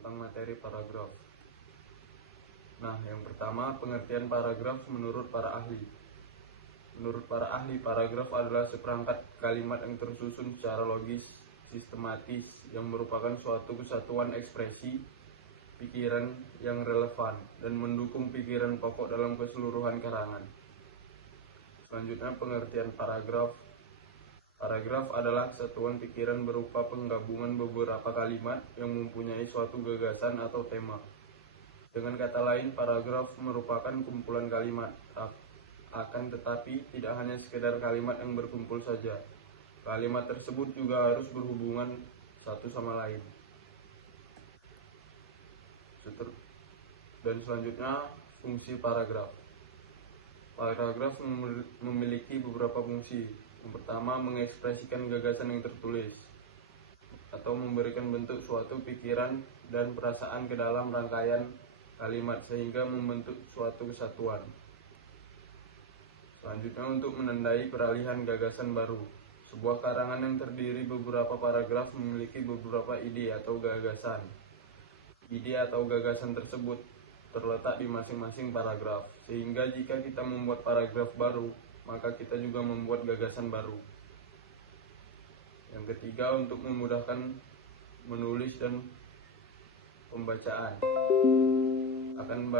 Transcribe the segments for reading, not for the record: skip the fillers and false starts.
tentang materi paragraf. Nah, yang pertama, pengertian paragraf menurut para ahli. Menurut para ahli, paragraf adalah seperangkat kalimat yang tersusun secara logis, sistematis, yang merupakan suatu kesatuan ekspresi pikiran yang relevan dan mendukung pikiran pokok dalam keseluruhan karangan. Selanjutnya, pengertian paragraf. Paragraf adalah kesatuan pikiran berupa penggabungan beberapa kalimat yang mempunyai suatu gagasan atau tema. Dengan kata lain, paragraf merupakan kumpulan kalimat. Akan tetapi, tidak hanya sekedar kalimat yang berkumpul saja. Kalimat tersebut juga harus berhubungan satu sama lain. Dan selanjutnya, fungsi paragraf. Paragraf memiliki beberapa fungsi. Yang pertama, mengekspresikan gagasan yang tertulis atau memberikan bentuk suatu pikiran dan perasaan ke dalam rangkaian kalimat sehingga membentuk suatu kesatuan. Selanjutnya, untuk menandai peralihan gagasan baru. Sebuah karangan yang terdiri beberapa paragraf memiliki beberapa ide atau gagasan. Ide atau gagasan tersebut terletak di masing-masing paragraf, sehingga jika kita membuat paragraf baru, maka kita juga membuat gagasan baru. Yang ketiga, untuk memudahkan menulis dan pembacaan akan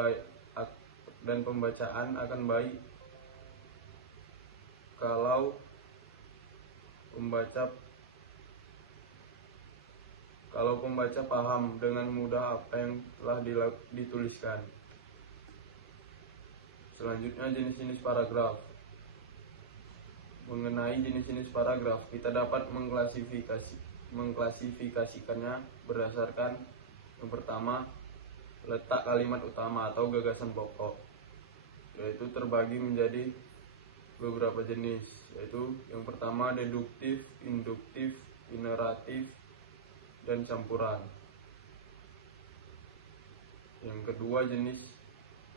baik kalau pembaca paham dengan mudah apa yang telah dituliskan. Selanjutnya, jenis-jenis paragraf. Mengenai jenis-jenis paragraf, kita dapat mengklasifikasikannya berdasarkan yang pertama, letak kalimat utama atau gagasan pokok, yaitu terbagi menjadi beberapa jenis, yaitu yang pertama deduktif, induktif, ineratif, dan campuran. Yang kedua, jenis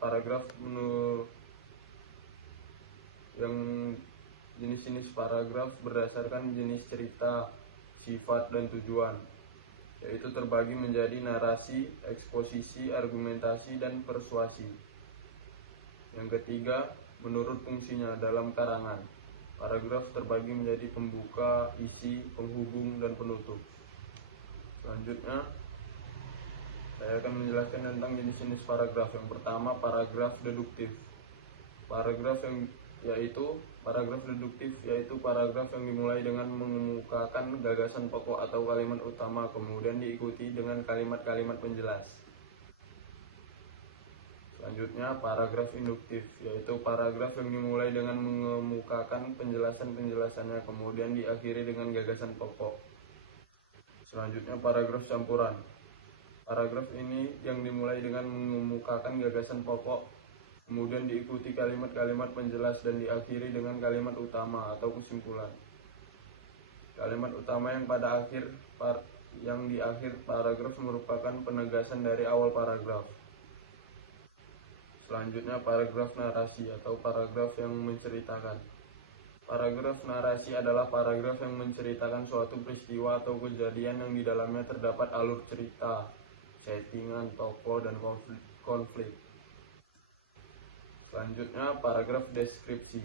paragraf jenis paragraf berdasarkan jenis cerita, sifat, dan tujuan, yaitu terbagi menjadi narasi, eksposisi, argumentasi, dan persuasi. Yang ketiga, menurut fungsinya dalam karangan, paragraf terbagi menjadi pembuka, isi, penghubung, dan penutup. Selanjutnya, saya akan menjelaskan tentang jenis-jenis paragraf. Yang pertama, paragraf deduktif. Paragraf deduktif yaitu paragraf yang dimulai dengan mengemukakan gagasan pokok atau kalimat utama, kemudian diikuti dengan kalimat-kalimat penjelas. Selanjutnya, paragraf induktif yaitu paragraf yang dimulai dengan mengemukakan penjelasan-penjelasannya, kemudian diakhiri dengan gagasan pokok. Selanjutnya, paragraf campuran. Paragraf ini yang dimulai dengan mengemukakan gagasan pokok, kemudian diikuti kalimat-kalimat penjelas dan diakhiri dengan kalimat utama atau kesimpulan. Kalimat utama yang di akhir paragraf merupakan penegasan dari awal paragraf. Selanjutnya, paragraf narasi atau paragraf yang menceritakan. Paragraf narasi adalah paragraf yang menceritakan suatu peristiwa atau kejadian yang di dalamnya terdapat alur cerita, settingan, tokoh, dan konflik. Selanjutnya, paragraf deskripsi.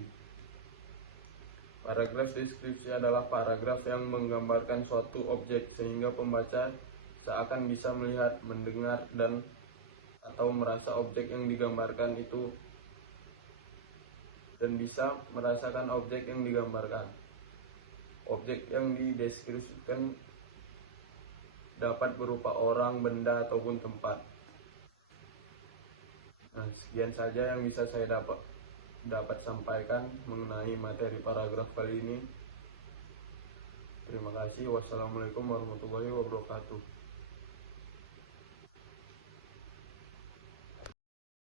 Paragraf deskripsi adalah paragraf yang menggambarkan suatu objek sehingga pembaca seakan bisa melihat, mendengar, atau merasa objek yang digambarkan itu dan bisa merasakan objek yang digambarkan. Objek yang dideskripsikan dapat berupa orang, benda, ataupun tempat. Nah, sekian saja yang bisa saya dapat sampaikan mengenai materi paragraf kali ini. Terima kasih. Wassalamualaikum warahmatullahi wabarakatuh.